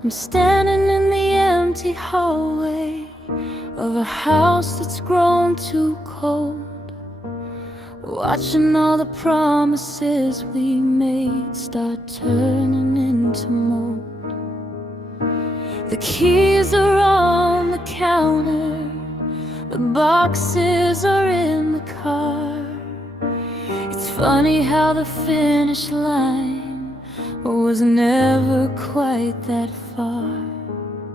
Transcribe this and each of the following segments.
I'm standing in the empty hallway of a house that's grown too cold, watching all the promises we made start turning into mold. The keys are on the counter, the boxes are in the car. It's funny how the finish line was never quite that far.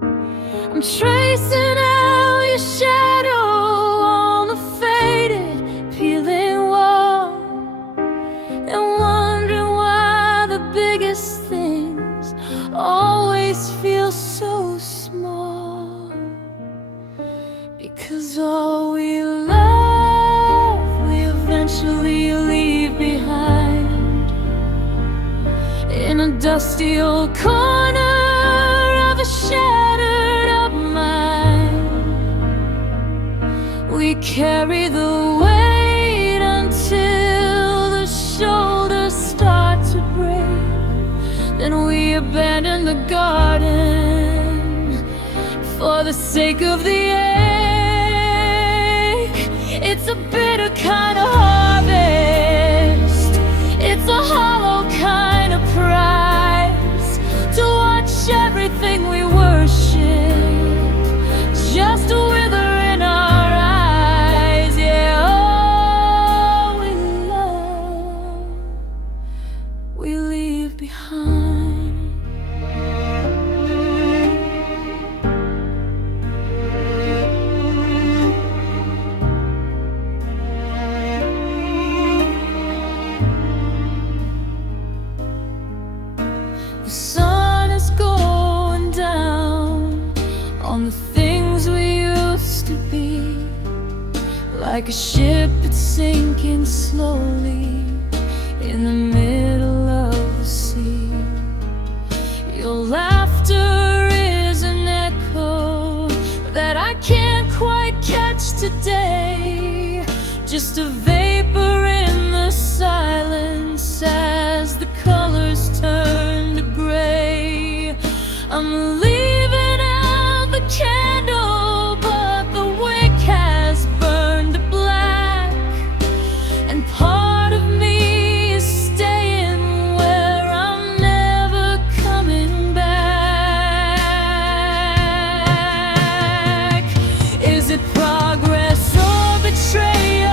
I'm tracing out your shadow on the faded, peeling wall, and wondering why the biggest things always feel so small. Because all we love, we eventually leave behind in a dusty old corner of a shattered up mind. We carry the weight until the shoulders start to break. Then we abandon the garden for the sake of the ache. It's a bitter kind of harvest, it's a hollow kind of prize, to watch everything we worship just wither in our eyes. Yeah, all we love, we leave behind. The sun is going down on the things we used to be, like a ship that's sinking slowly in the middle of the sea. Your laughter is an echo that I can't quite catch today, just a vapor in the silence as the colors turn to gray. I'm leaving out the candle, but the wick has burned to black, and part of me is staying where I'm never coming back. Is it progress or betrayal?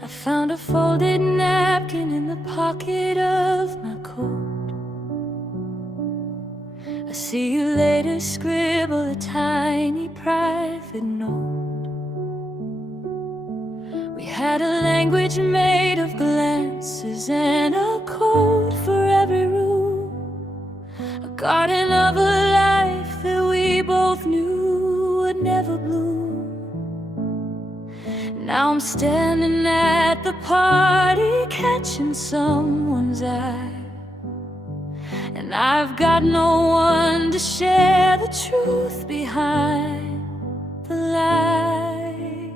I found a folded napkin in the pocket of my coat. I see you later scribble a tiny private note. We had a language made of glances and a code for every rule, a garden of a life that we both knew would never bloom. Now I'm standing at the party, catching someone's eye, and I've got no one to share the truth behind the lie.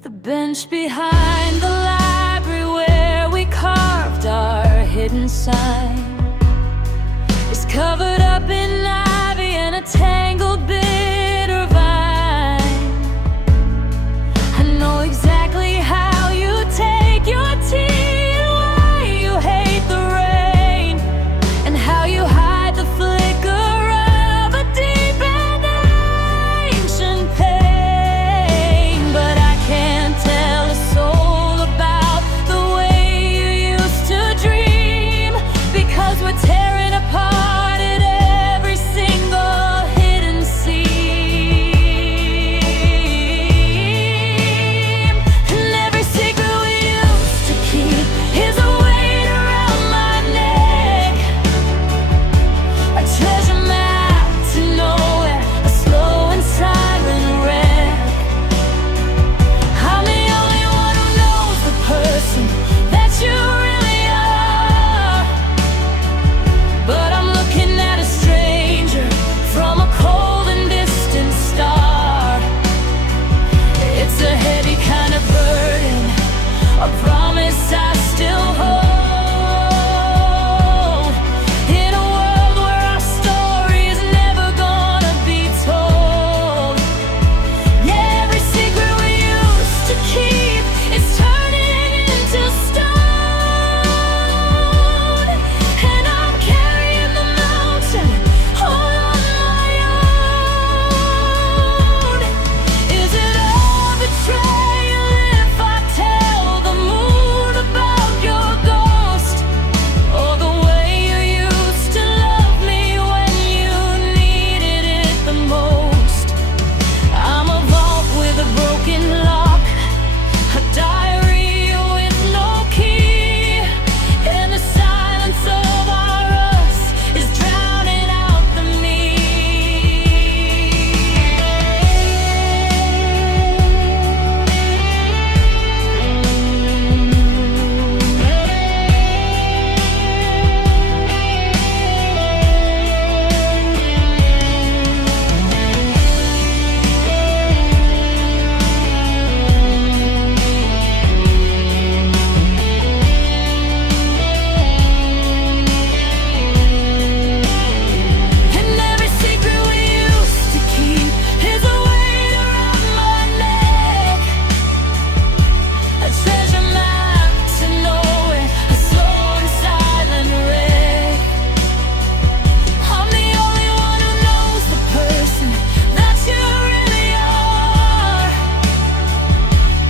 The bench behind the library where we carved our hidden sign is covered up in ivy and a tangled bitter vine. I know exactly how you take your tea and why you hate the rain, and how you hide the flicker of a deep and ancient pain. But I can't tell a soul about the way you used to dream, because we're tearing apart at every single hidden seam. And every secret we used to keep is a weight around my neck, a treasure map to nowhere, a slow and silent wreck. I'm the only one who knows the person that you really are, but I'm looking at a stranger from a cold and distant star. It's a heavy kind of burden, a promise I still hold, in a world where our story is never gonna be told. Yeah, every secret we used to keep is turning into stone, and I'm carrying the mountain all on my own. Is it all betrayal if I tell the moon about your ghost, or the way you used to love me when you needed it the most? I'm a vault with a broken lock, a diary with no key, and the silence of our us is drowning out the me. And every secret we used to keep is a weight around my neck, a treasure map to nowhere, a slow and silent wreck. I'm the only one who knows the person that you really are,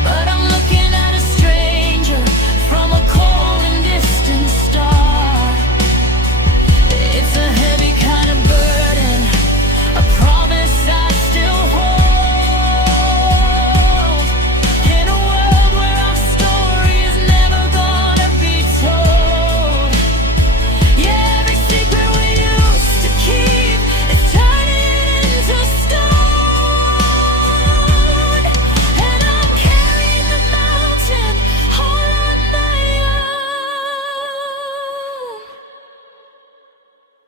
but I'm looking at a stranger from a cold and distant star. It's a heavy kind of burden, a promise I still hold, in a world where our story is never gonna be told. Yeah, every secret we used to keep is turning into stone, and I'm carrying the mountain all on my own.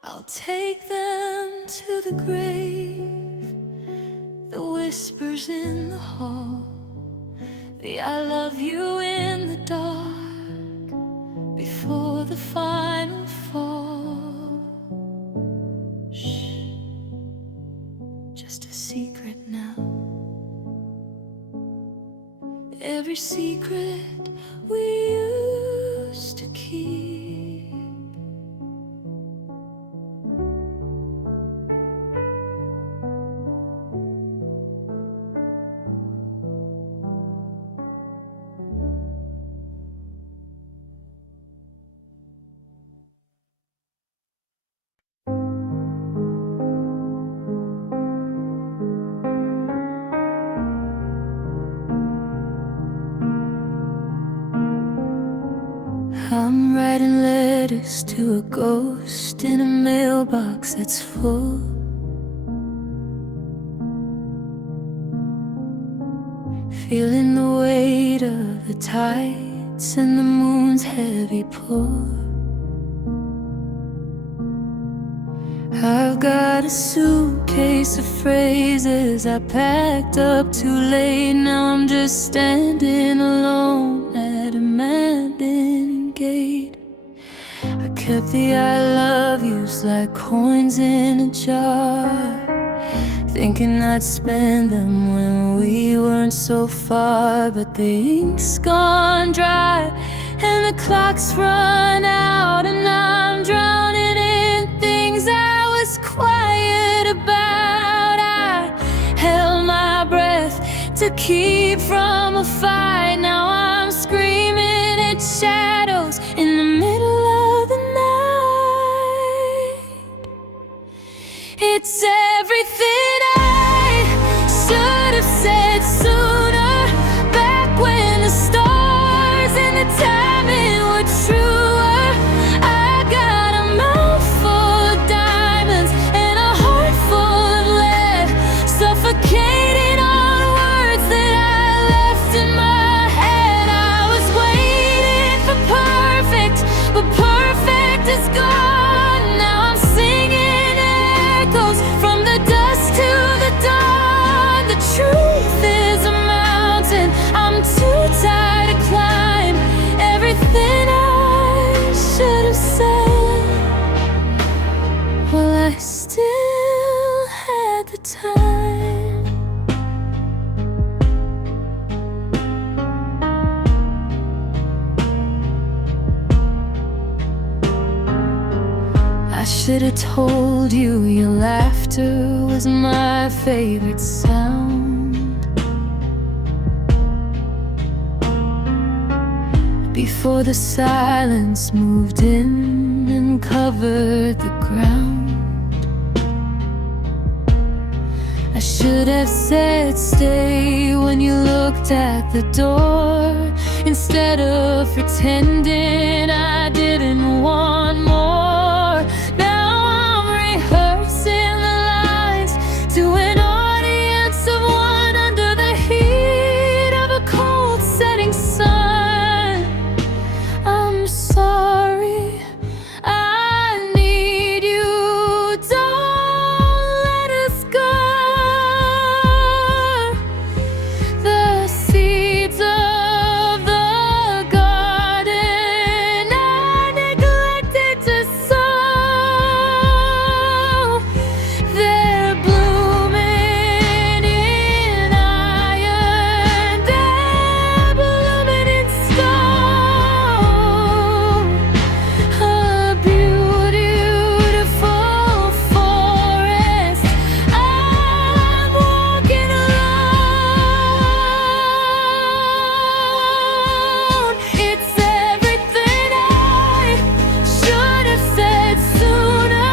I'll take them to the grave, the whispers in the hall, the I love you in the dark, before the final fall. Shh, just a secret now. Every secret we used to keep. I'm writing letters to a ghost in a mailbox that's full. Feeling the weight of the tides and the moon's heavy pull. I've got a suitcase of phrases I packed up too late. Now I'm just standing alone at a maddening gate. I kept the I love yous like coins in a jar, thinking I'd spend them when we weren't so far. But the ink's gone dry and the clock's run out, and I'm drowning in things I was quiet about. I held my breath to keep from a fight. Now I'm screaming at shadows in the middle of the night. It's everything I should have said sooner, back when the stars and the timing were truer. I got a mouth full of diamonds and a heart full of lead, suffocating on words that I left in my head. I was waiting for perfect, but perfect is gone. Now I'm singing echoes from the dust to the dawn. The truth is a mountain I'm too tired to climb. Everything I should have said, well, I still had the time. I should have told you your laughter was my favorite sound, before the silence moved in and covered the ground. I should have said stay when you looked at the door, instead of pretending I didn't want more. Now I'm rehearsing the lines to an audience of one under the heat of a cold setting sun. I'm sorry, I need you, don't let us go. The seeds of the garden I neglected to sow, they're blooming in iron, they're blooming in stone. A beautiful forest, I'm walking alone. It's everything I should have said sooner,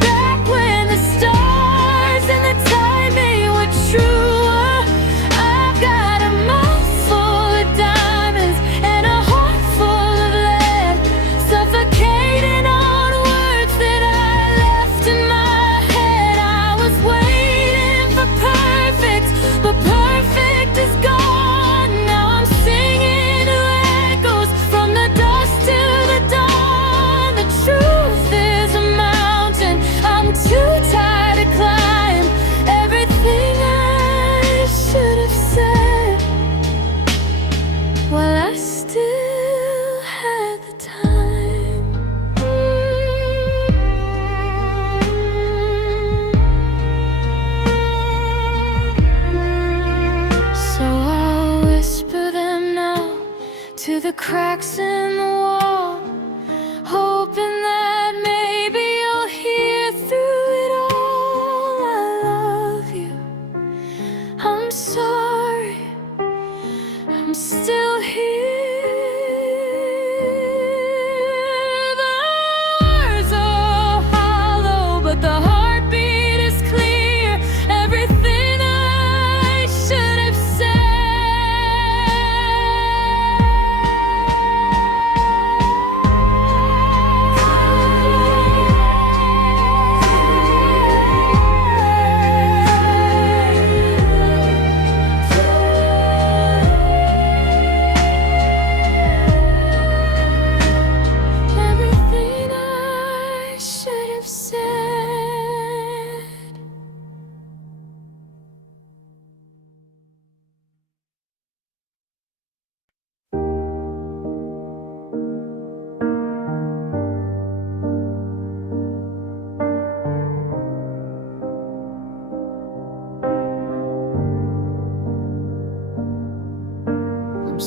back when the stars and the timing were truer. I've got a mouth full of diamonds and a heart full of lead, suffocating on words that I left in my head. I was waiting for perfect, but perfect is gone. Now I'm singing to echoes from the dust to the dawn. The truth is a mountain I'm too tired to climb. Everything I should have said, well, I still had the time. So I'll whisper them now to the cracks in the wall, hoping that maybe you'll hear through it all. I love you, I'm sorry, I'm still here. The words are hollow, but the heartbeat is clear. Everything I should have said,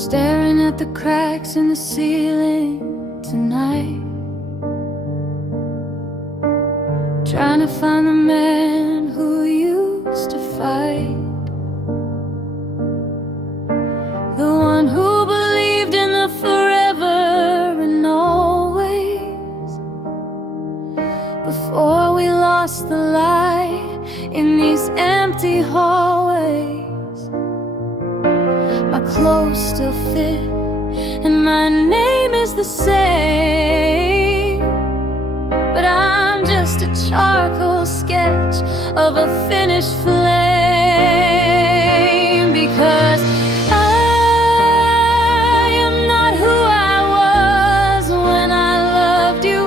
staring at the cracks in the ceiling tonight, trying to find the man who used to fight, the one who believed in the forever and always, before we lost the light in these empty hallways. My clothes still fit and my name is the same, but I'm just a charcoal sketch of a finished flame, because I am not who I was when I loved you.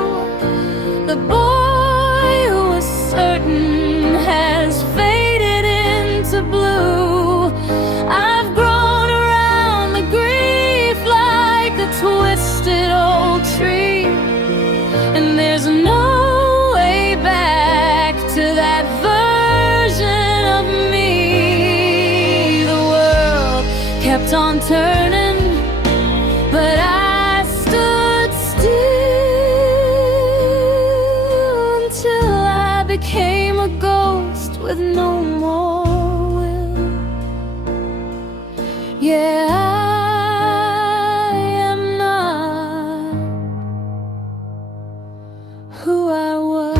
The boy who was certain has faded into blue. I've grown around the grief like a twisted old tree, and there's no way back to that version of me. The world kept on turning, but I stood still until I became a ghost with no more will. Yeah, I am not who I was.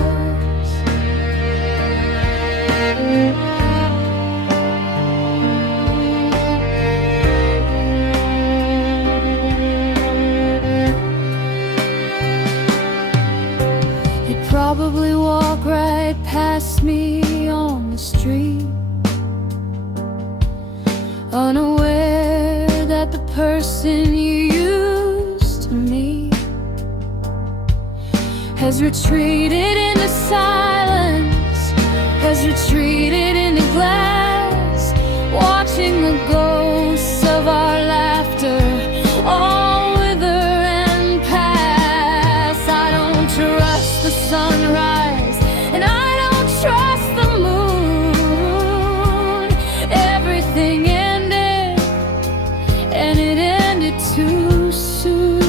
You'd probably walk right past me on the street, unaware that the person you used to meet has retreated into silence, has retreated into glass, watching the ghosts of our laughter all wither and pass. I don't trust the sunrise, and I don't trust the moon. Everything ended, and it ended too soon.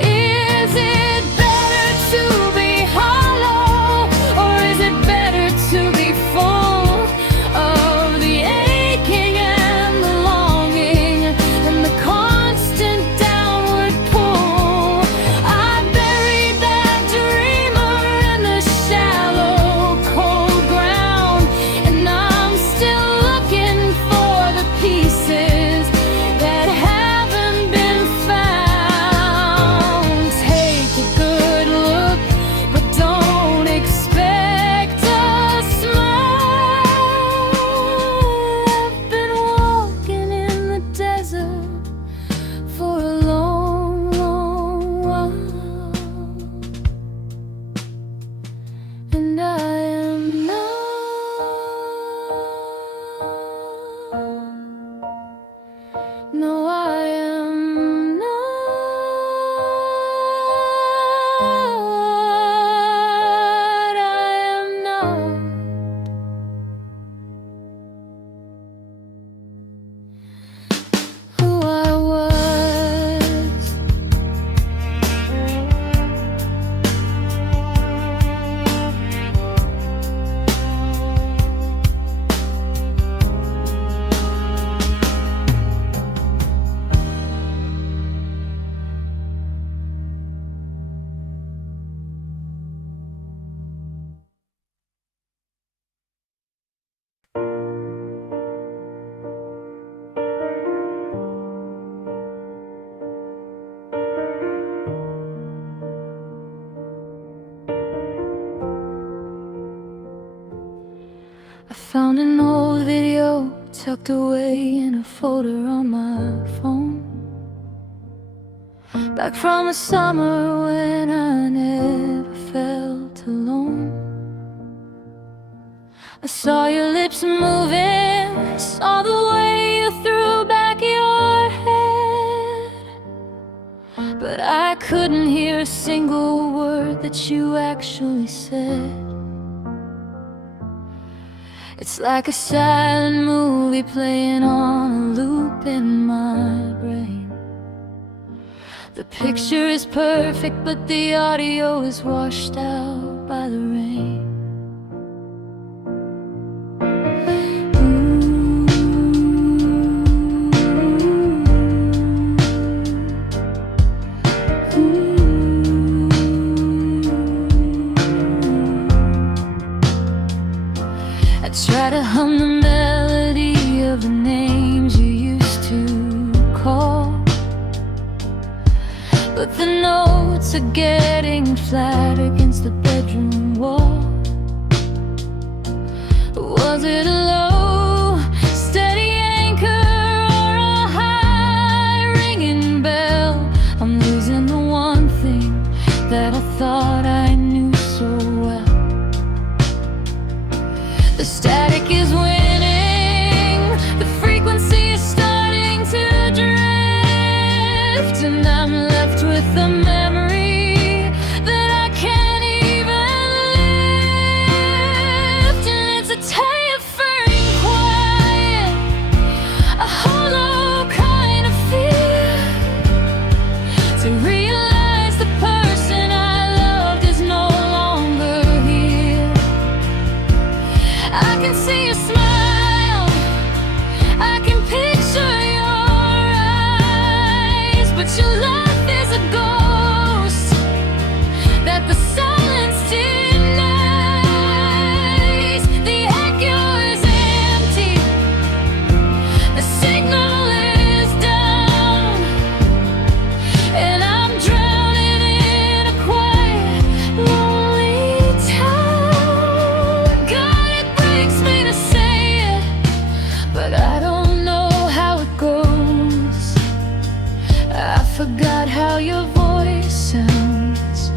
Is it better to be hollow, or is it better to be full of the aching and the longing and the constant downward pull? I buried that dreamer in the shallow, cold ground, and I'm still looking for the pieces that haven't been found. Take a good look, but don't expect a smile. I've been walking in the desert for a long, long while, and I am not. No, I am not who I was. I found an old video tucked away in a folder on my phone, back from a summer when I never felt alone. I saw your lips moving, saw the way you threw back your head, but I couldn't hear a single word that you actually said. It It's like a silent movie playing on a loop in my brain. The picture is perfect, but the audio is washed out by the rain. I try to hum the melody of the names you used to call, but the notes are getting flat against the bedroom wall. Was it a low, steady anchor or a high ringing bell? I'm losing the one thing that I thought I knew so well. The static is winning, the frequency is starting to drift, and I'm left with a memory that I can't even lift. And it's a terrifying quiet, a hollow kind of fear, to realize the person I loved is no longer here. I can see your smile, I can picture your eyes, but your laugh is a ghost that the silence denies. The echo is empty, the signal is down, and I'm drowning in a quiet, lonely town. God, it breaks me to say it, but I don't know how it goes. I forgot how your voice sounds,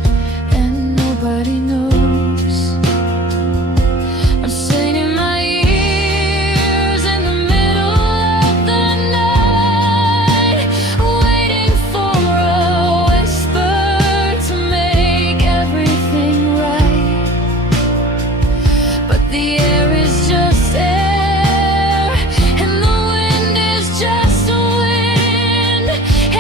and nobody knows. I'm sitting in my ears in the middle of the night, waiting for a whisper to make everything right. But the air is just air, and the wind is just a wind,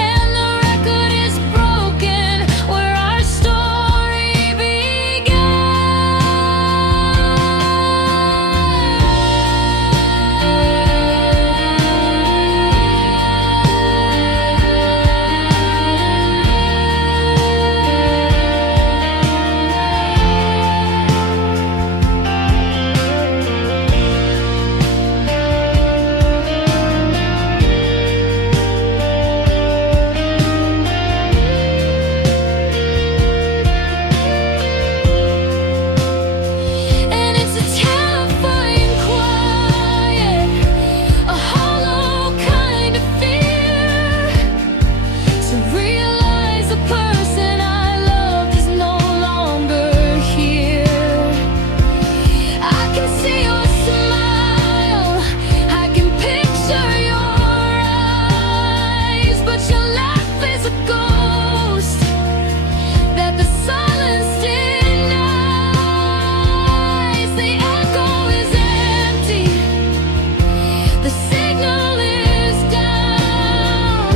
and the record is broken where our story And it's a terrifying quiet, a hollow kind of fear, to realize the person I loved is no longer here. I can see your smile, I can picture your eyes, but your laugh is a ghost that the silence denies. The echo is empty, the signal is down,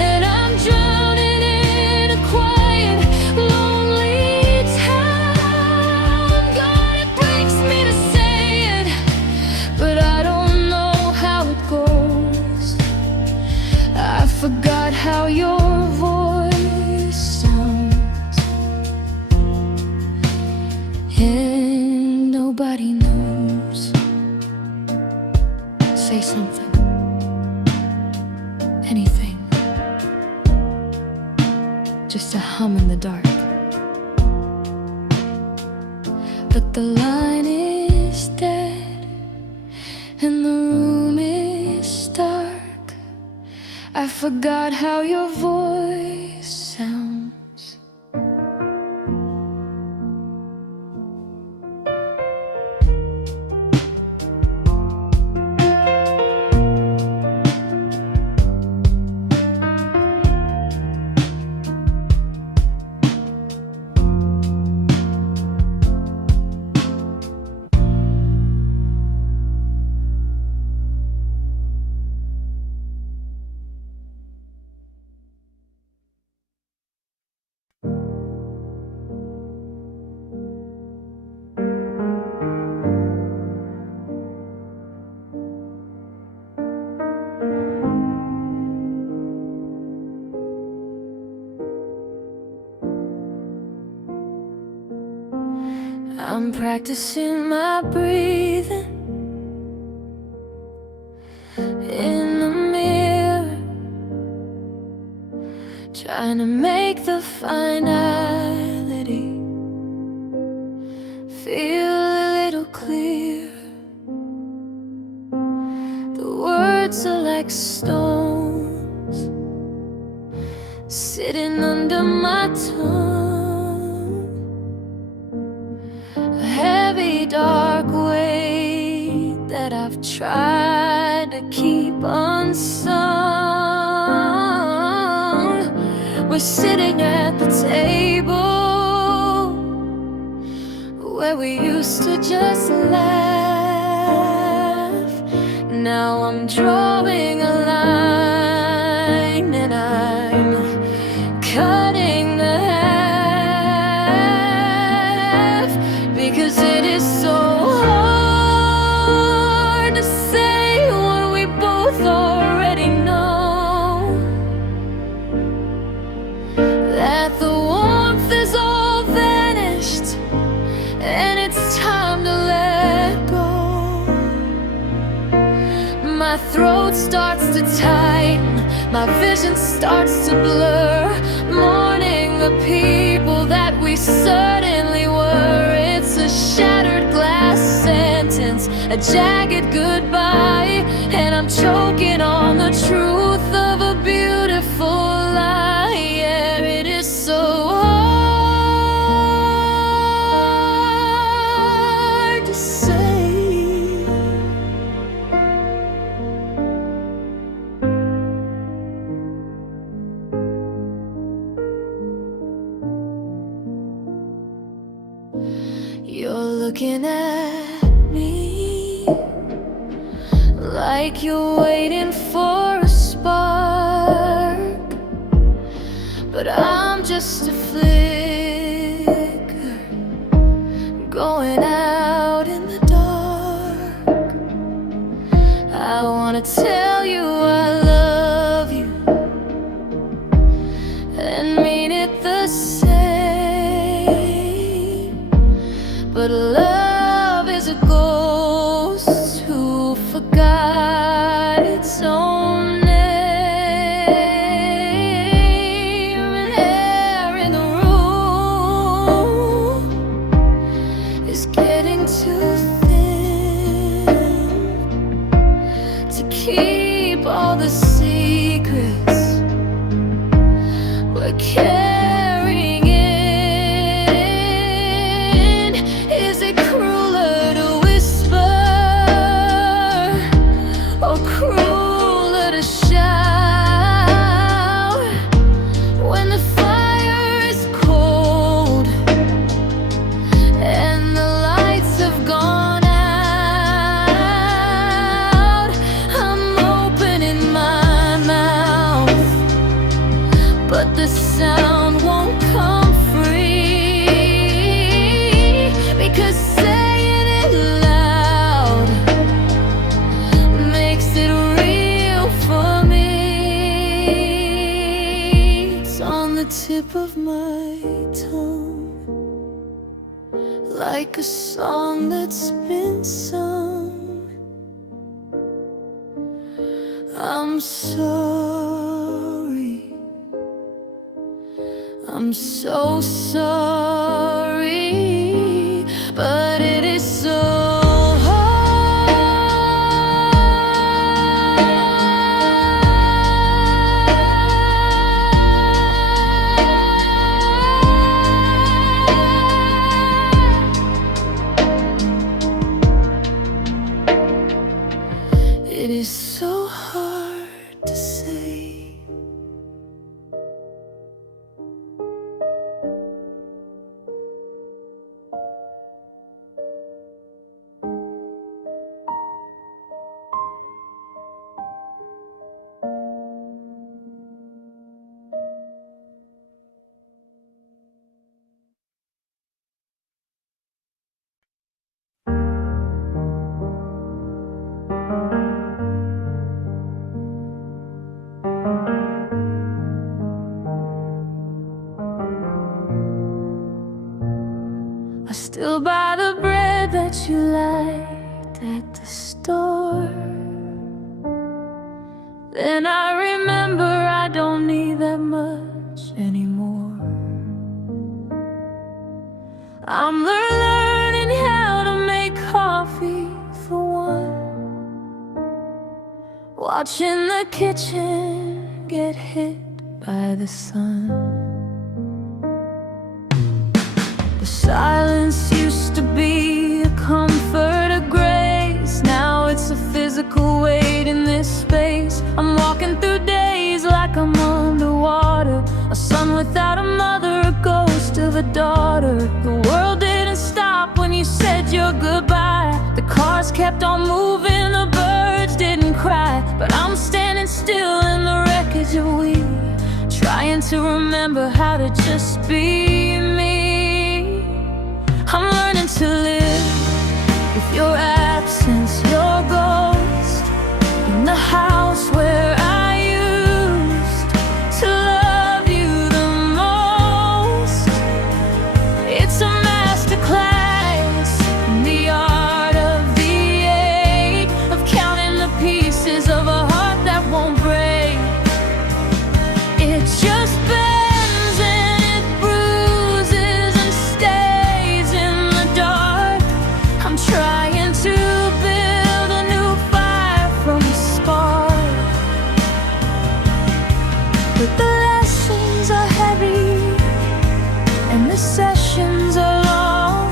and I'm drowning in a quiet, lonely town. God, it breaks me to say it, but I don't know how it goes. I forgot how your voice sounds, and nobody knows. Say something, anything, just a hum in the dark. But the line is dead, and the room is dark. I forgot how your voice sounds. practicing my breathing in the mirror, trying to make the finality feel a little clear. The words are like stones sitting under my tongue, a heavy dark weight that I've tried to keep unsung. We're sitting at the table where we used to just laugh. Now I'm drawing a line and I'm cutting the half, because it is so hard to say what we both already know, that the warmth is all vanished and it's time to let go. My throat starts to tighten, my vision starts to blur, mourning the people that we certainly were. It's a shattered glass sentence, a jagged goodbye, and I'm choking on the truth of a beautiful lie. Yeah, it is so hard to say. You're looking at me like you're waiting for a spark, but I'm just a flicker going out in the dark. I wanna tell you I love you and mean it the same, but love is a ghost who forgot its own name. And air in the room is getting too thin to keep all the secrets we're carrying in. Is it crueler to whisper or crueler to shout when the fire is cold and the lights have gone out? I'm opening my mouth, but the sound won't come free, because saying it loud makes it real for me. It's on the tip of my tongue, like a song that's been sung. I'm sorry, I'm so sorry, but it is so hard. It is so hard to say. Still by the bread Then I remember I don't need that much anymore. I'm learning how to make coffee for one, watching the kitchen get hit by the sun. The silence used to be a comfort, a grace. Now it's a physical weight in this space. I'm walking through days like I'm underwater, a son without a mother, a ghost of a daughter. The world didn't stop when you said your goodbye. The cars kept on moving, the birds didn't cry. But I'm standing still in the wreckage of we, trying to remember how to just be me. I'm learning to live with your absence, your ghost, in the house where I used to love you the most. It's a masterclass in the art of the ache, of counting the pieces of a heart that won't break. It just bends and it bruises and stays in the dark. I'm trying to build a new fire from a spark, but the lessons are heavy and the sessions are long,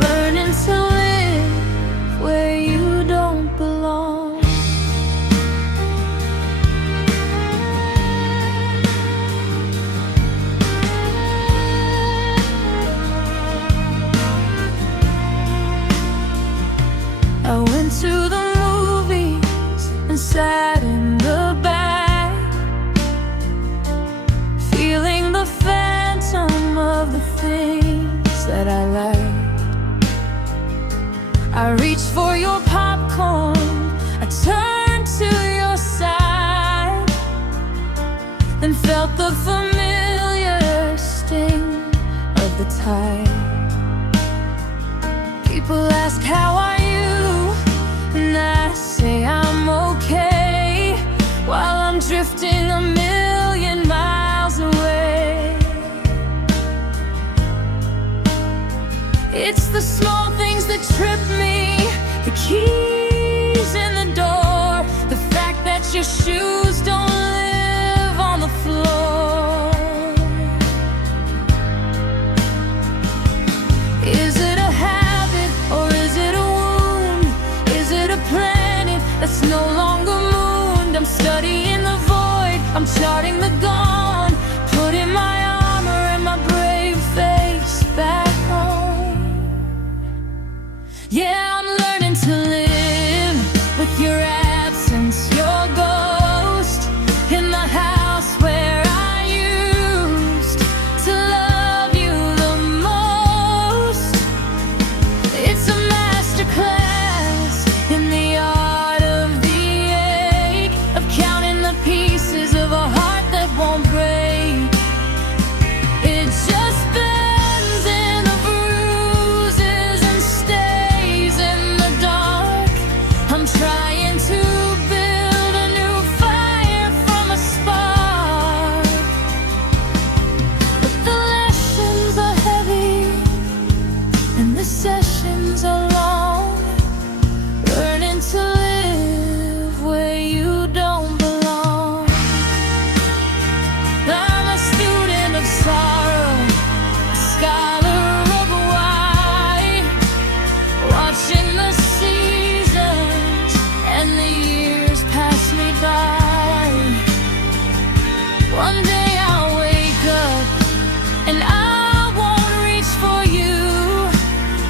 learning to live where you don't belong. I went to the movies and sat in the back, feeling the phantom of the things that I liked. I reached for your popcorn, I turned to your side, then felt the familiar sting of the tide. People ask, how are you? And I say I'm okay, while I'm drifting a million miles away. It's the small things that trip me, the keys in the door, the fact that your shoes don't live on the floor. Is it a habit or is it a wound? Is it a planet that's no longer mooned? I'm studying the void, I'm charting the gone, putting my armor and my brave face back home. Yeah, I'm learning to live with your absence, your ghost, in the house where I used to love you the most. It's a masterclass in the art of the ache, of counting the pieces of a heart that won't break. It just bends in the bruises and stays in the dark. I'm trying to build a new fire from a spark, but the lessons are heavy and the sessions are long, learning to live where you don't belong. I'm a student of sorrow, a scholar of why, watching the seasons and the years pass me by. One day I'll wake up and I won't reach for you,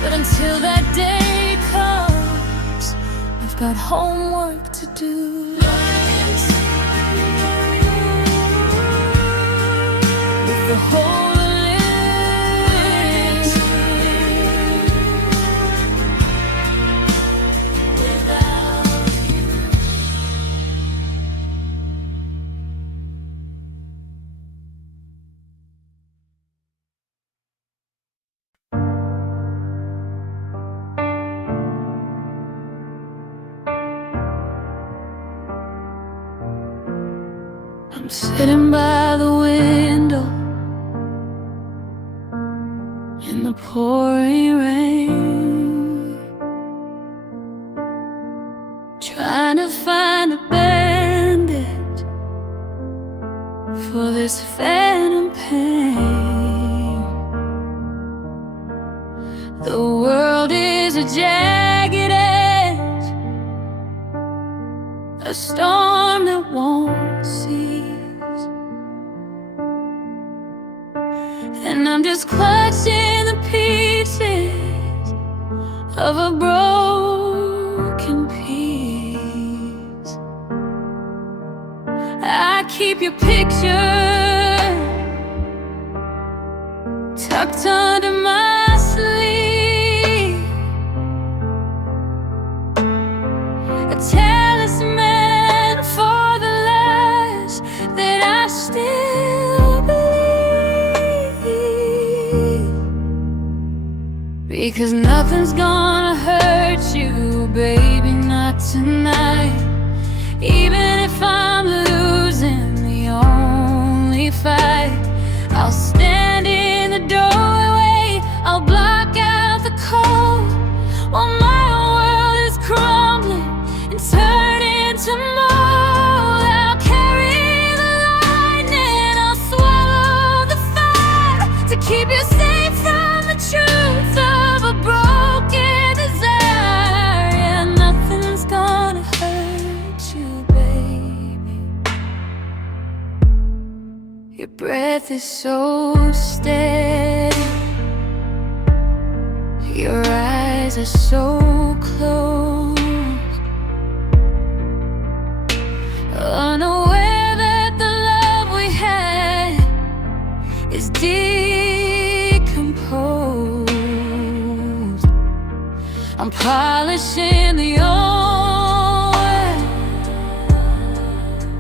but until that day comes, I've got homework to do. With the whole I'm sitting by the window in the pouring rain, trying to find a bandage for this phantom pain. The world is a jagged edge, a storm that won't cease, and I'm just clutching the pieces of a broken piece. I keep your picture tucked under my sleeve, a talisman for the lies that I still believe. Because nothing's gonna hurt you, baby, not tonight. Even if I'm losing the only fight, I'll stand in the doorway, I'll block out the cold while my world is crumbling and turning to mold. I'll carry the lightning, I'll swallow the fire to keep you safe from the truth of a broken desire. Yeah, nothing's gonna hurt you, baby. Your breath is so steady, your eyes are so close, unaware that the love we had is decomposed. I'm polishing the old way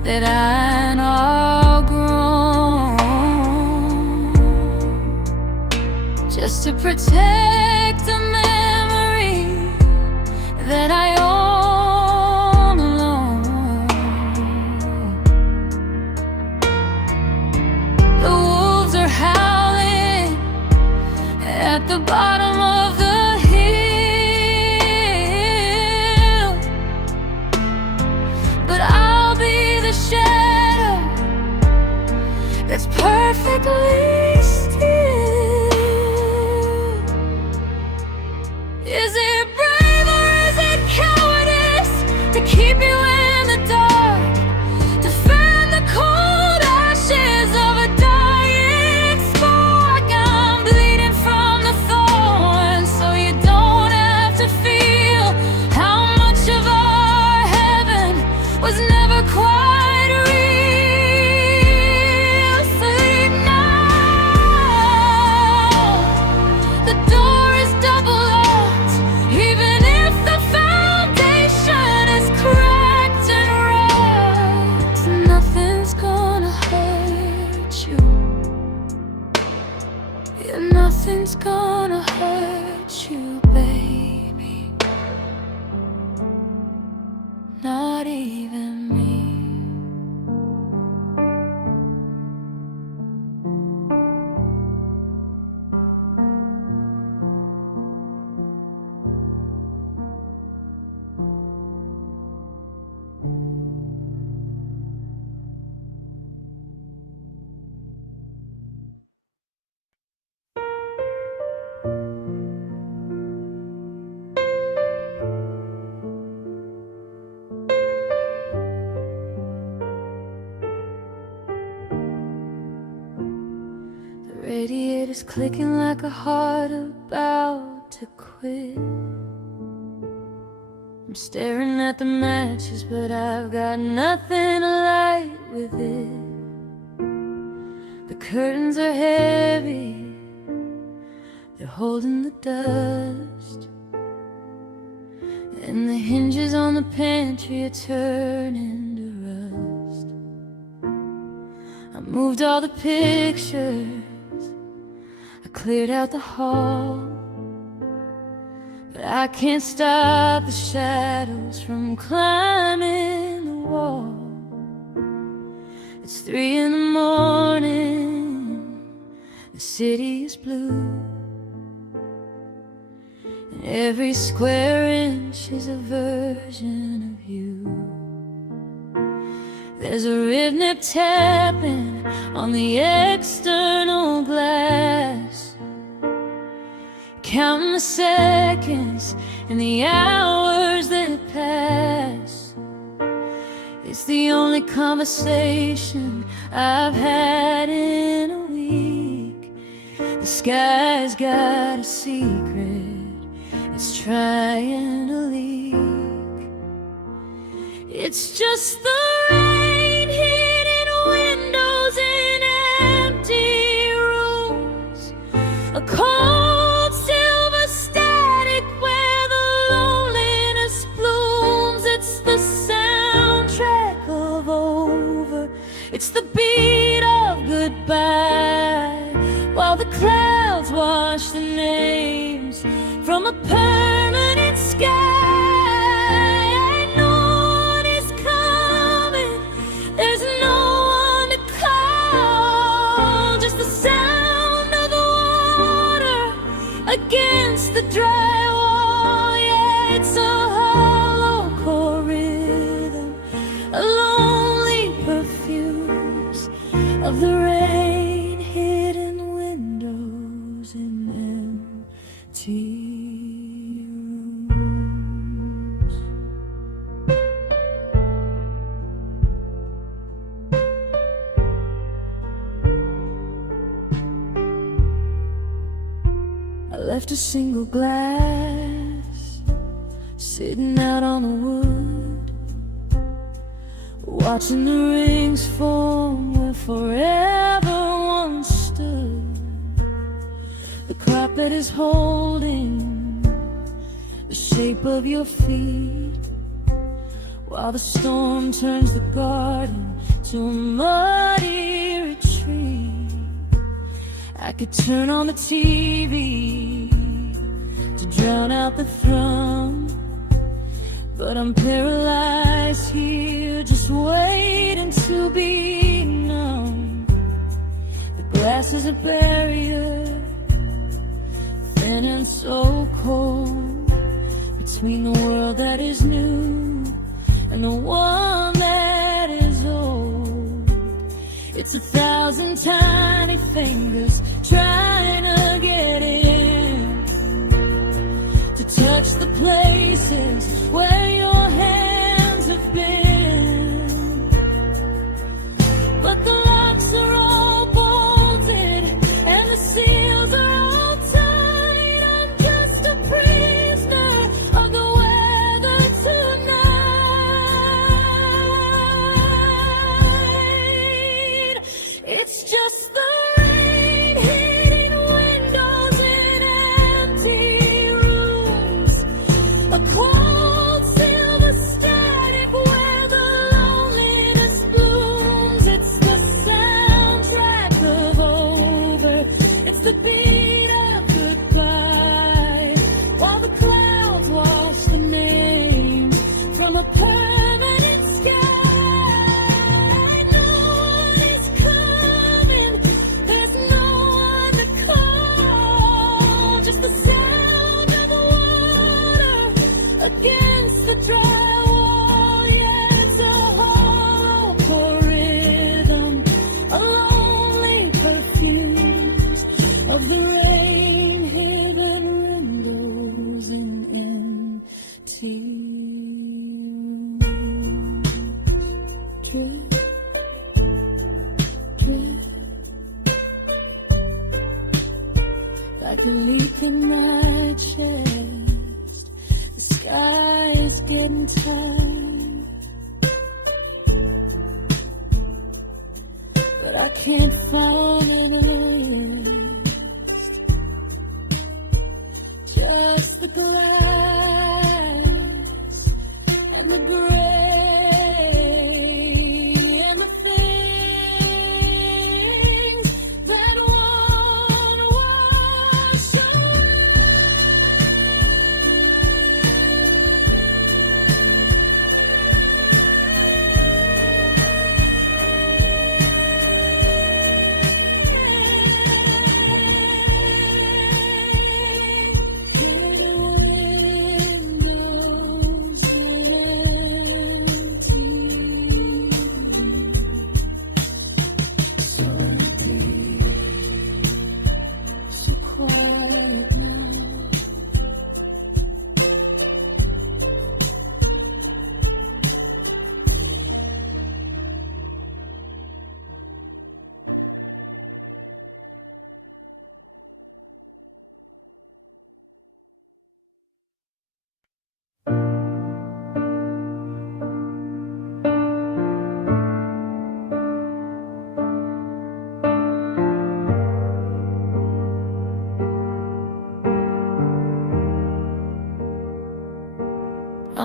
that I outgrown, just to protect the memory that I own alone. The wolves are howling at the bottom of the hill, but I'll be the shadow that's perfectly still. Is it brave or is it cowardice to keep you in the dark, to fan the cold ashes of a dying spark? I'm bleeding from the thorns so you don't have to feel how much of our heaven was never quite real. Sleep now, the door is double locked, even if the foundation is cracked and rocked. Nothing's gonna hurt you, yeah, nothing's gonna hurt you, baby, not even me. The radiator's clicking like a heart about to quit. I'm staring at the matches, but I've got nothing to light with it. The curtains are heavy, they're holding the dust, and the hinges on the pantry are turning to rust. I moved all the pictures, I cleared out the hall, but I can't stop the shadows from climbing the wall. It's 3 city is blue, and every square inch is a version of you. There's a rhythmic tapping on the external glass, counting the seconds and the hours that pass. It's the only conversation I've had in a week. The sky's got a secret, it's trying to leak. It's just the rain hitting windows in empty rooms, a cold silver static where the loneliness blooms. It's the soundtrack of over, it's the beat of goodbye, while the clouds wash the names from a permanent sky. Against the drywall, yeah, it's a hollow core rhythm, a lonely perfumes of the rain hidden windows in empty rooms. I left a single glass sitting out on the wood, watching the rings form where forever once stood. The carpet is holding the shape of your feet, while the storm turns the garden to a muddy retreat. I could turn on the TV to drown out the thrum, but I'm paralyzed here, just waiting to be numb. The glass is a barrier, thin and so cold, between the world that is new and the one that is old. It's 1,000 tiny fingers trying to get in, to touch the places where your hands have been. But the locks are all bolted and the seals are all tight. I'm just a prisoner of the weather tonight. It's just the rain hitting windows in empty rooms, a cold silver static where the loneliness blooms. It's the soundtrack of over, it's the beat of goodbye, while the clouds wash the names from a permanent sky. No one is coming, there's no one to call, just the sound of the water against the drywall. Yeah, it's a hollow core rhythm, a lonely perfumes of the rain hidden windows in empty rooms. Drip, drip, like a leak in my chest. The sky is getting tired, but I can't find a rest. Just the glass and the gray and the things that won't wash away.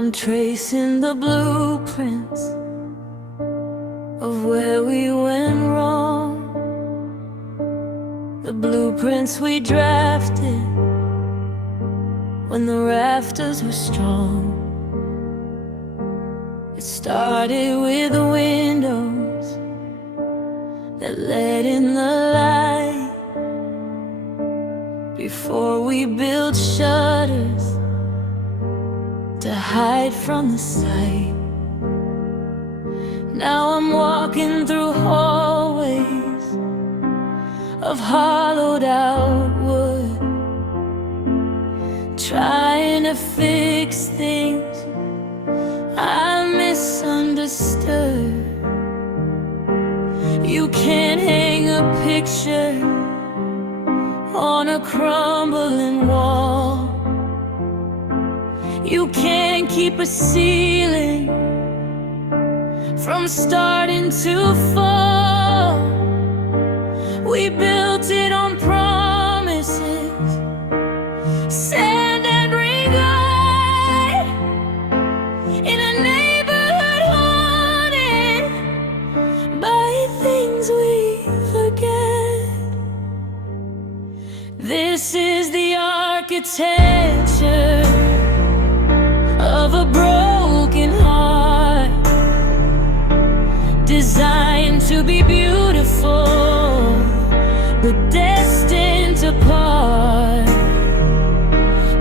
I'm tracing the blueprints of where we went wrong, the blueprints we drafted when the rafters were strong. It started with the windows that let in the light, before we built shutters to hide from the sight. Now I'm walking through hallways of hollowed out wood, trying to fix things I misunderstood. You can't hang a picture on a crumbling wall. You can't keep a ceiling from starting to fall. We built it on promises, sand and regret, in a neighborhood haunted by things we forget. This is the architecture of a broken heart, designed to be beautiful, but destined to part.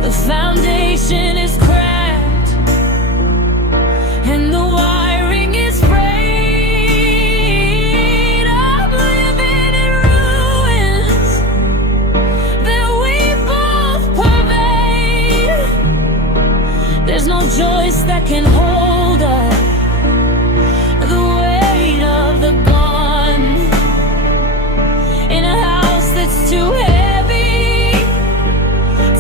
The foundation is cracked and the wiring is frayed. I'm living in ruins that we both pervade. There's no choice that can hold us, the weight of the gun, in a house that's too heavy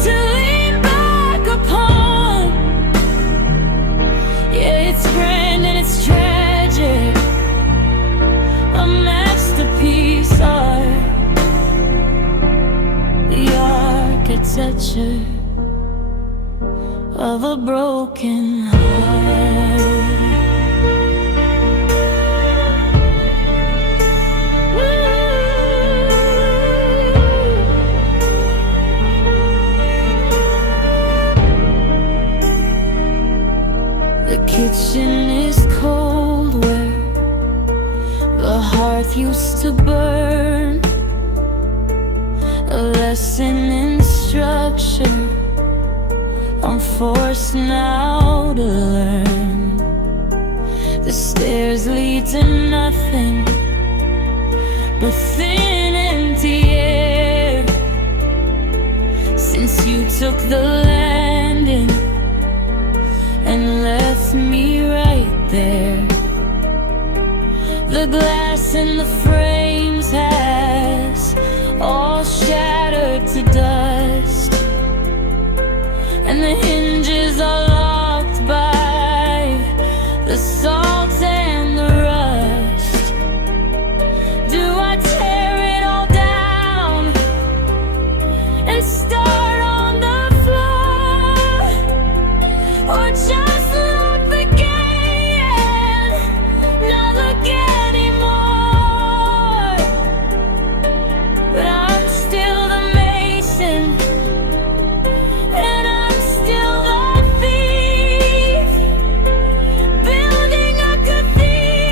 to lean back upon. Yeah, it's grand and it's tragic, a masterpiece art, the architecture of a broken heart. The kitchen is cold where the hearth used to burn, a lesson in structure I'm forced now to learn. The stairs lead to nothing but thin, empty air. Since you took the landing and left me right there, the glass in the frames has all shattered to dust, and the hinges are locked by the salt and the rust. Do I tear it all down and start on the floor, or just lock the gate and not look anymore? But I'm still the mason, and I'm still the thief, building a cathedral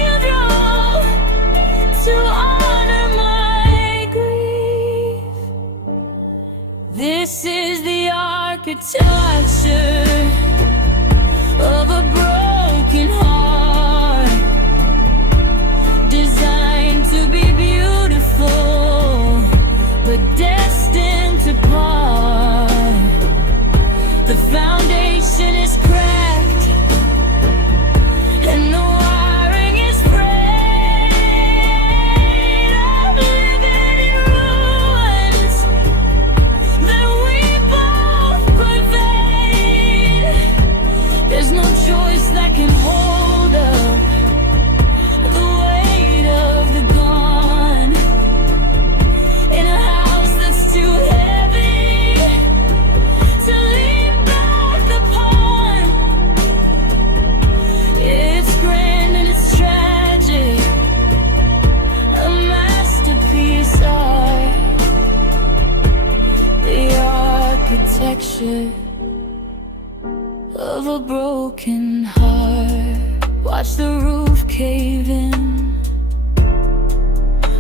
a broken heart. Watch the roof cave in,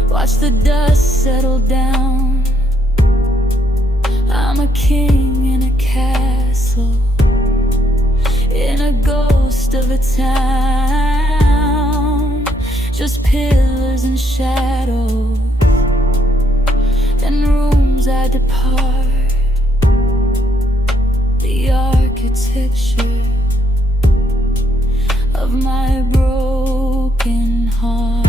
watch the dust settle down. I'm a king in a castle, in a ghost of a town. Just pillars and shadows, and rooms I depart. The architecture of my broken heart.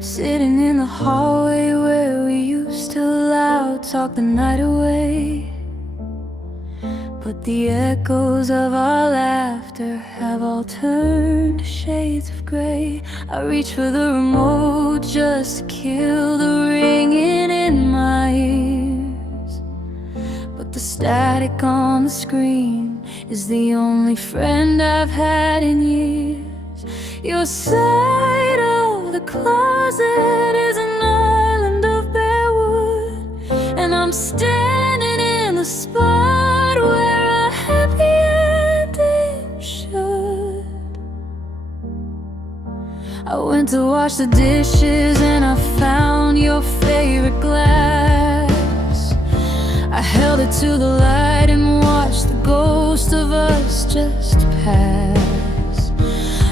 Sitting in the hallway where we used to loud talk the night away, but the echoes of our laughter have all turned to shades of gray. I reach for the remote just to kill the ringing in my ears, but the static on the screen is the only friend I've had in years. Your side of the closet is an island of bare wood, and I'm standing in the spot where a happy ending should. I went to wash the dishes and I found your favorite glass. I held it to the light and watched the ghost of us just pass.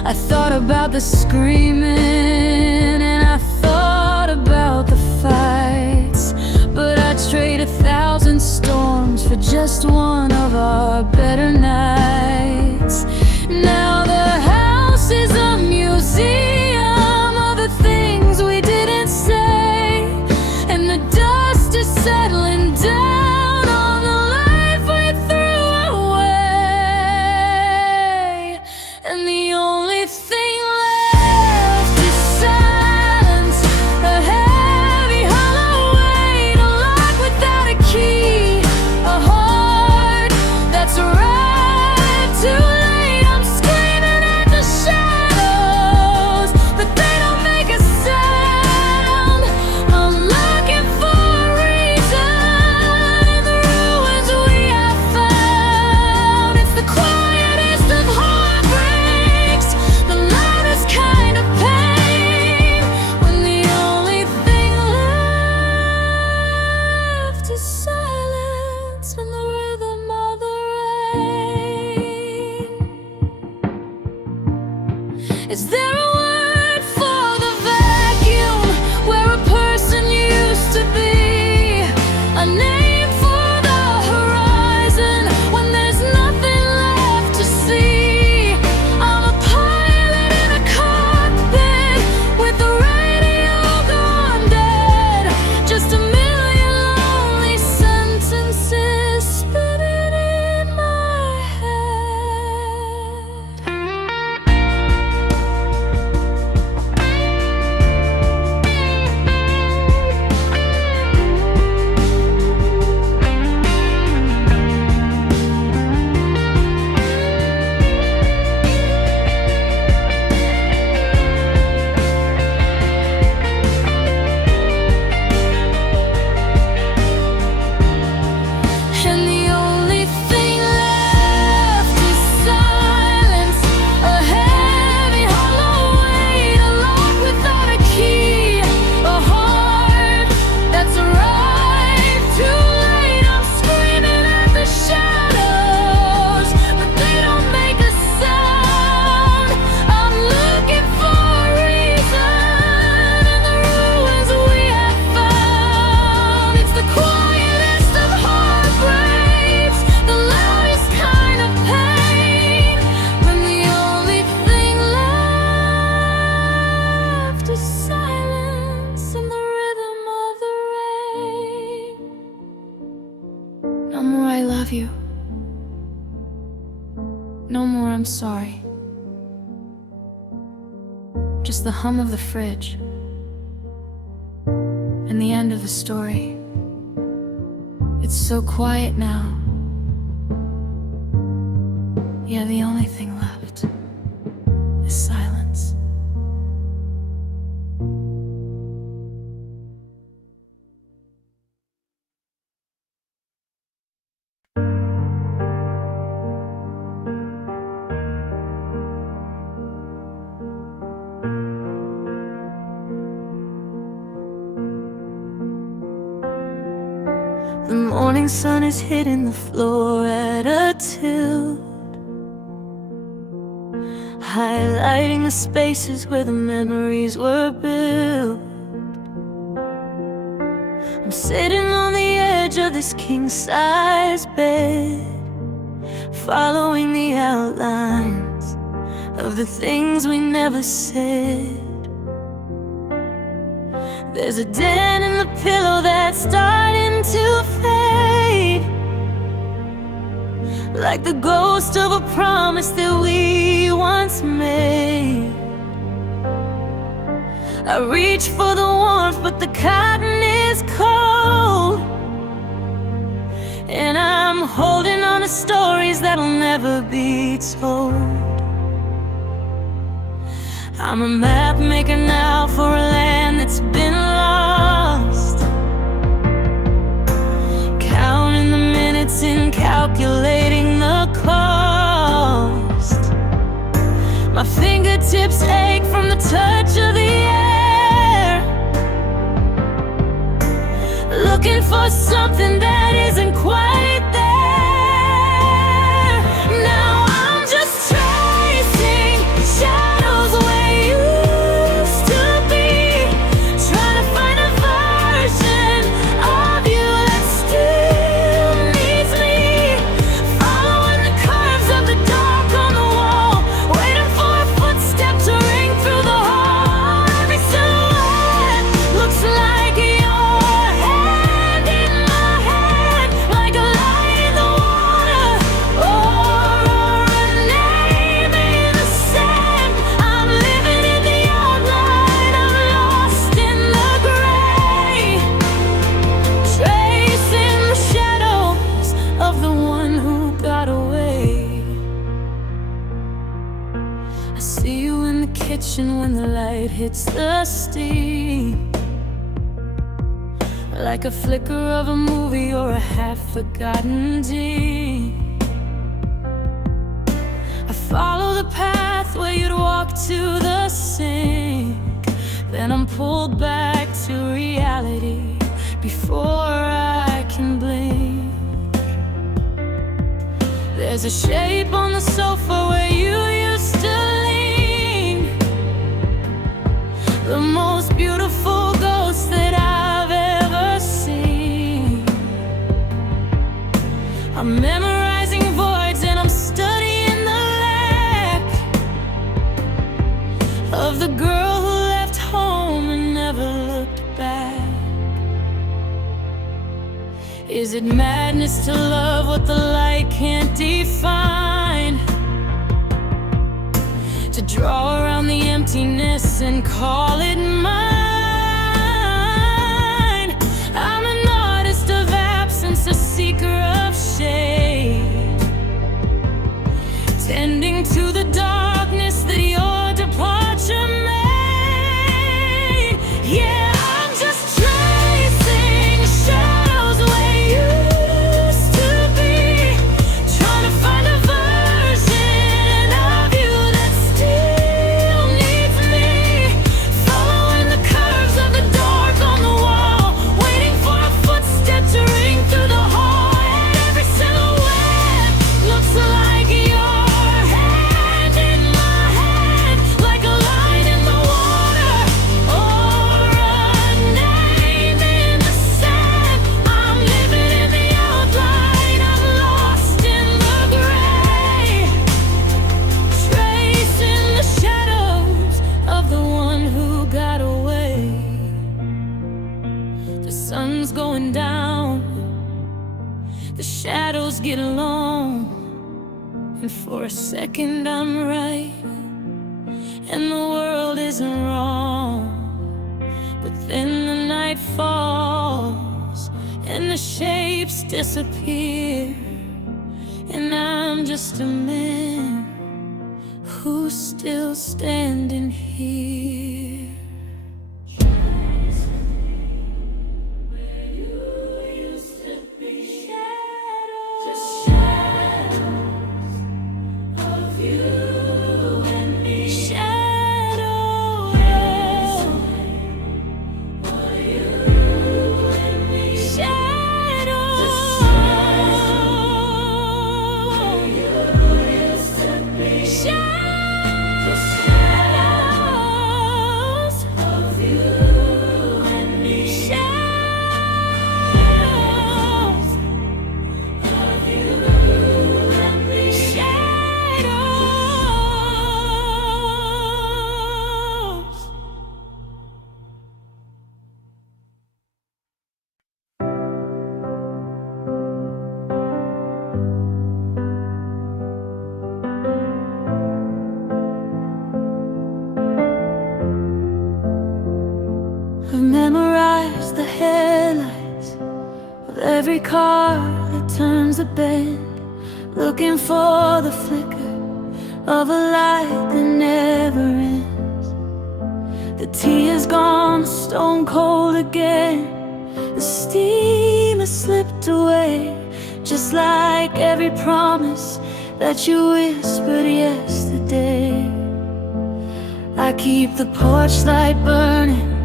I thought about the screaming and I thought about the fights, but I'd trade 1,000 storms for just one of our better nights. Now the house is a museum of the things we didn't say, and the dust is settling down on the life we threw away. And the only thing left is silence, a heavy hollow weight, a lock without a key, a heart that's arrived too late. I'm screaming at the shadows, but they don't make a sound. I'm looking for a reason in the ruins we have found. It's the quietest of heartbreaks, the loudest kind of pain, when the only thing left is silence and the rhythm of the rain. Is there a word for the vacuum where a person used to be? A name for the horizon when there's nothing left to see? I'm a pilot in a cockpit with the radio gone dead. Just a million lonely sentences spinning in my head. No more I'm sorry. Just the hum of the fridge and the end of the story. It's so quiet now. Yeah, the only thing left is silence. The morning sun is hitting the floor at a tilt, highlighting the spaces where the memories were built. I'm sitting on the edge of this king-size bed, following the outlines of the things we never said. There's a dent in the pillow that's starting to fade, like the ghost of a promise that we once made. I reach for the warmth, but the cotton is cold, and I'm holding on to stories that'll never be told. I'm a map maker now for a land that's been lost, counting the minutes and calculating the cost. My fingertips ache from the touch of the air, looking for something that isn't quite there. Now I'm just tracing shadows where you used to be, trying to find a version of you that still needs me, following the curves of the dark on the wall, waiting for a footstep to ring through the hall. Every silhouette looks like your hand in my hand, like a light in the water or a name in the sand. I'm living in the outline, I'm lost in the gray, tracing the shadows of the one who got away. I see you in the kitchen when the light hits the steam, like a flicker of a movie or a half-forgotten dream. I follow the path where you'd walk to the sink, then I'm pulled back to reality before I can blink. There's a shape on the sofa where you used to lean, the most beautiful ghost that I've ever seen. I'm memorizing voids and I'm studying the lack of the girl who left home and never looked back. Is it madness to love what the light can't define, to draw around the emptiness and call it mine? I'm an artist of absence, a seeker of shade, tending to the darkness that your departure made. Yeah, I'm just tracing shadows where you used to be, trying to find a version of you that still needs me, following and for a second I'm right, and the world isn't wrong. But then the night falls and the shapes disappear, and I'm just a man who's still standing here. Where you used to be, shadows, just shadows of you and me. Shadows of you and me. Shadows of you used to be. Shadows of you and me. Shadows of you and me. Shadows. I've memorized the headlights of every car that turns a bend, looking for the flicker of a light that never ends. The tea is gone stone cold again, the steam has slipped away, just like every promise that you whispered yesterday. I keep the porch light burning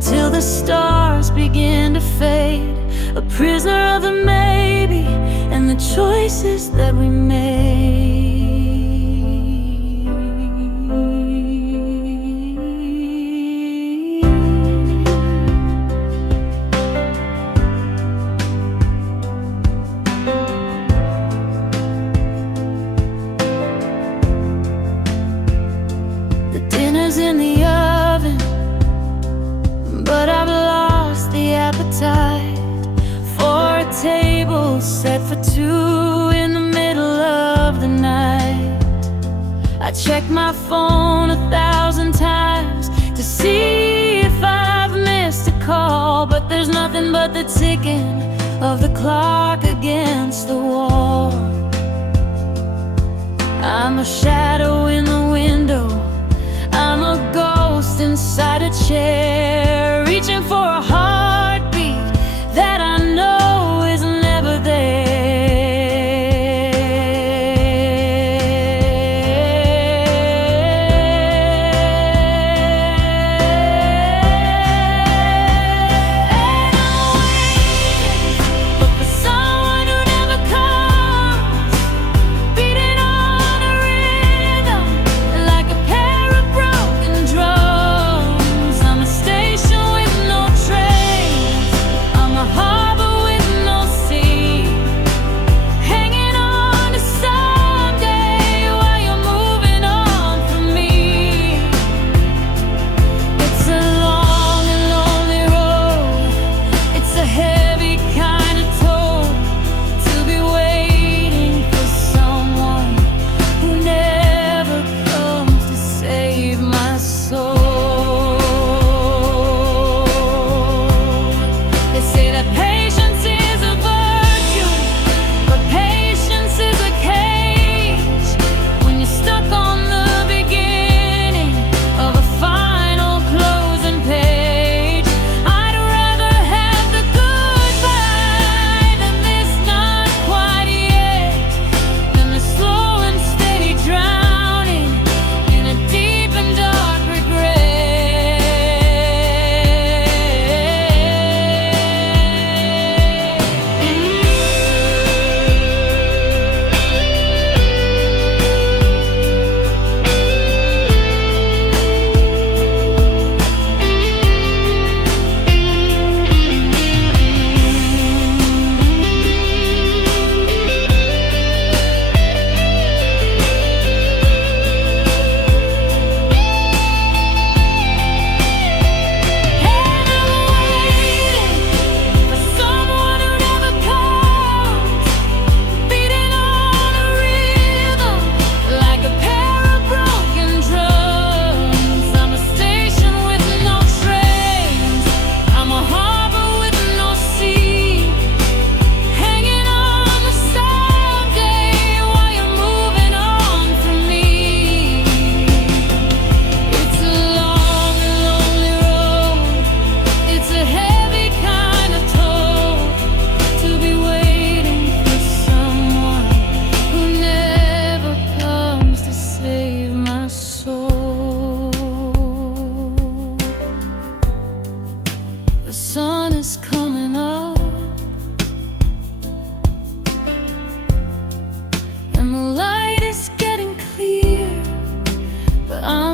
till the stars begin to fade, a prisoner of the maybe and the choices that we made. The dinner's in the oven, but I've lost the appetite for a table set for two in the middle of the night. I check my phone 1,000 times to see if I've missed a call, but there's nothing but the ticking of the clock against the wall. I'm a shadow in the window, I'm a ghost inside a chair, reaching for a heartbeat that I know is never there.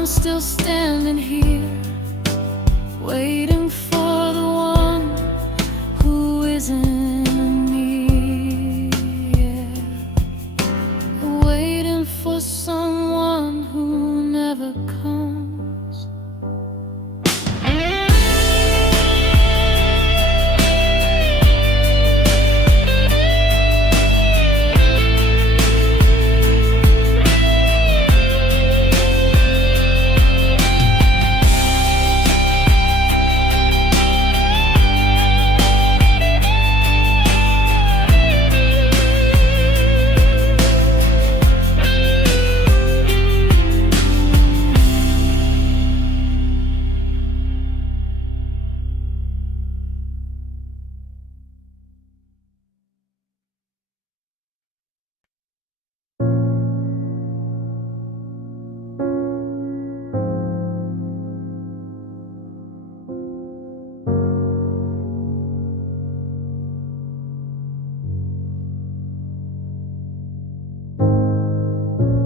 I'm still standing here, waiting for the one who isn't me, yeah. Waiting for someone who never comes.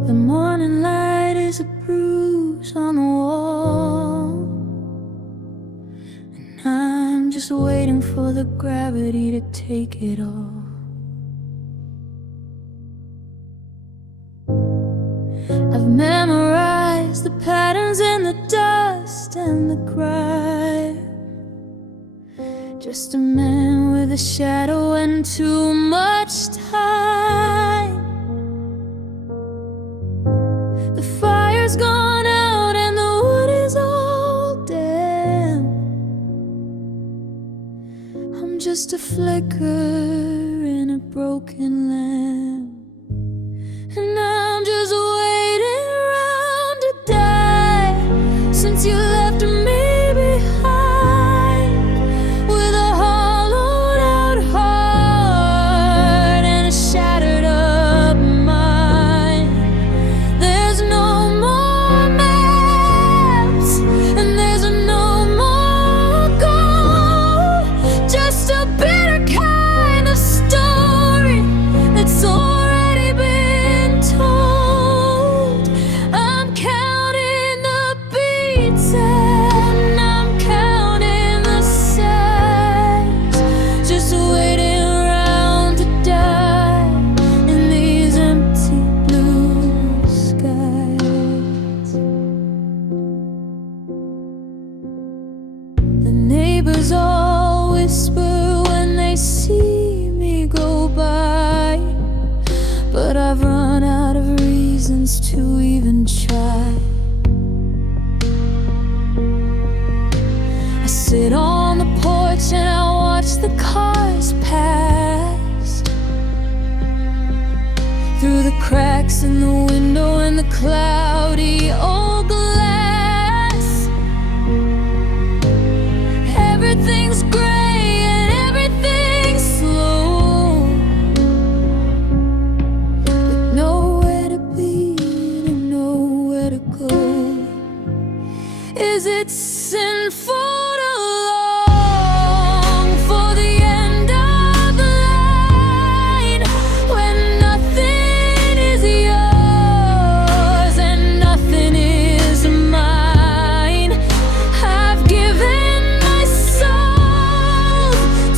The morning light is a bruise on the wall, and I'm just waiting for the gravity to take it all. I've memorized the patterns in the dust and the cry. Just a man with a shadow and too much time. The fire's gone out and the wood is all damp. I'm just a flicker in a broken lamp, and I'm just waiting around to die. Since you left me behind with a hollowed out heart and a shattered up mind. There's no more maps and there's no more gold, just a bitter kind of story that's already been told. I'm counting the beats and I'm counting the sands, just waiting around to die in these empty blue skies. The neighbors all whisper when they see me go by, but I've run out of reasons to even try. I sit on the porch and I watch the cars pass through the cracks in the window and the cloudy old glass. Everything's gray and everything's slow, with nowhere to be and nowhere to go. Is it sinful to long for the end of the line when nothing is yours and nothing is mine? I've given my soul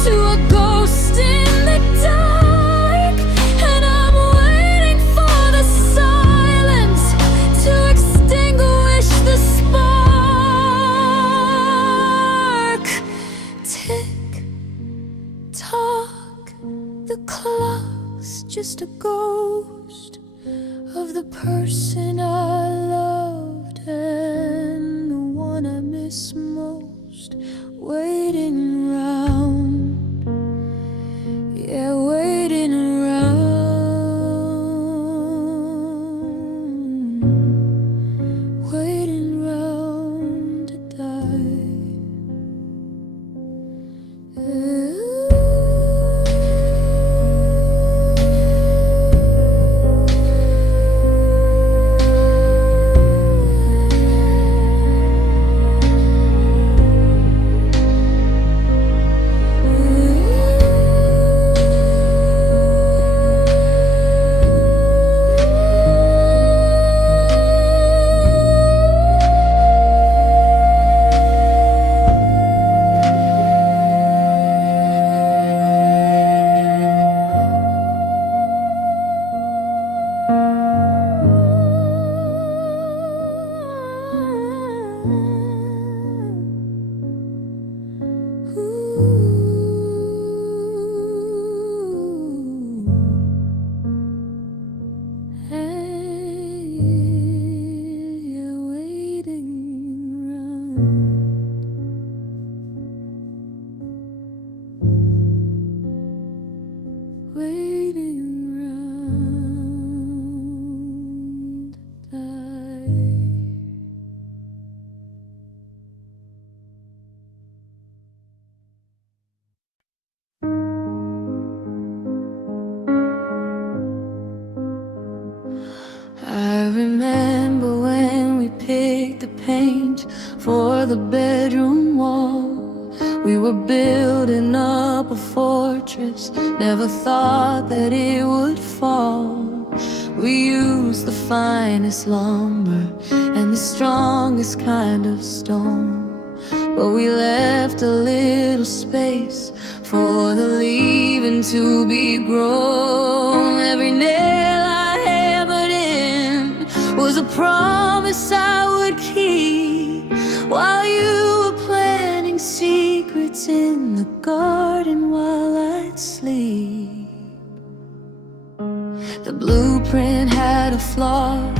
to a ghost in the dark, and I'm waiting for the silence to extinguish the spark. Tick tock, the clock's just a ghost of the person I loved and the one I miss most, waiting around, yeah, waiting around, waiting around to die. remember when we picked the paint for the bedroom wall. We were building up a fortress, never thought that it would fall. We used the finest lumber and the strongest kind of stone, but we left a little space for the leaving to be grown. Every nail I hammered in was a promise I would keep, while you were planting secrets in the garden while I'd sleep. The blueprint had a flaw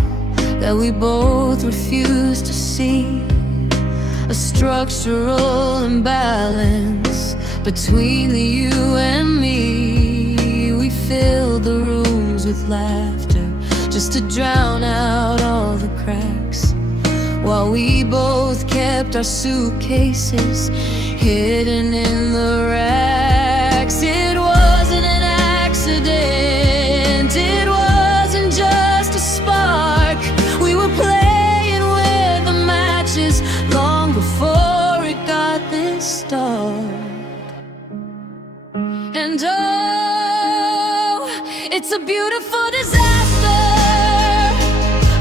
that we both refused to see, a structural imbalance between the you and me. We filled the rooms with laughter just to drown out all the cracks, while we both kept our suitcases hidden in the racks. It wasn't an accident, it wasn't just a spark. We were playing with the matches long before it got this start. And oh, it's a beautiful disaster,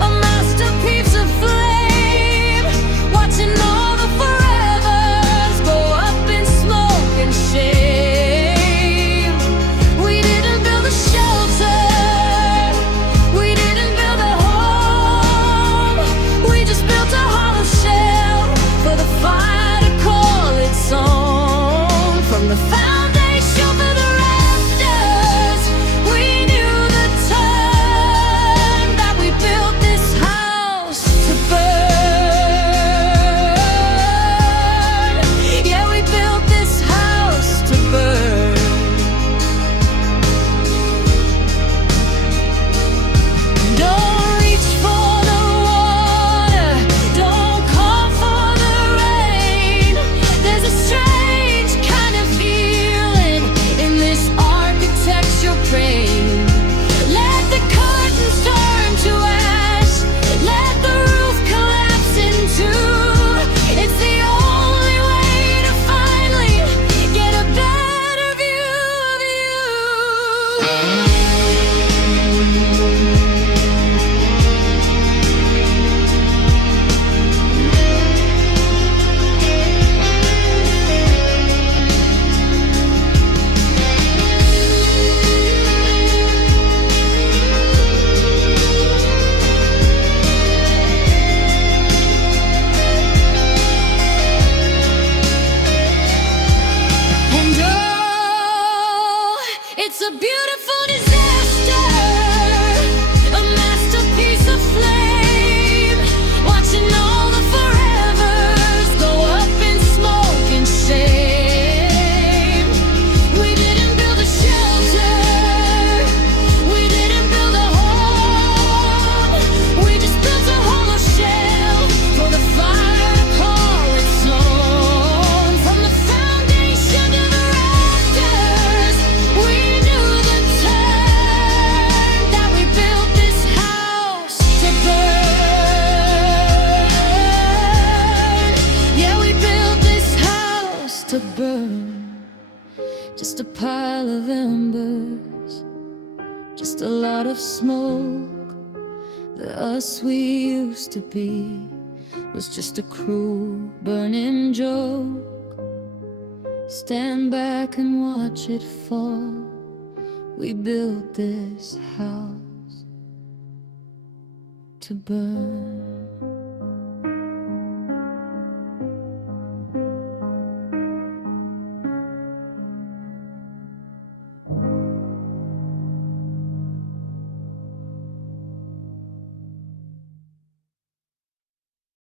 a masterpiece of flame, watching all the forevers go up in smoke and shame. We didn't build a shelter, we didn't build a home, we just built a hollow shell for the fire to call its own. From the foundation to the rafters, we knew the time that we built this house to burn. Yeah, we built this house to burn. Don't reach for the water, don't call for the rain. There's a strange kind of feeling in this architecture brain. Let the curtains turn to ash, let the roof collapse in two. It's the only way to finally get a better view of you. And oh, it's a beautiful disaster, a masterpiece of flame, watching all the forevers go up in smoke and shame. We didn't build a shelter, we didn't build a home, we just built a hollow shell for the fire to call its own. From the foundation to the rafters, we knew the time that we built this house to burn. Yeah, we built this house to burn. Just a pile of embers, just a lot of smoke. The us we used to be was just a cruel burning joke. Stand back and watch it fall. We built this house to burn.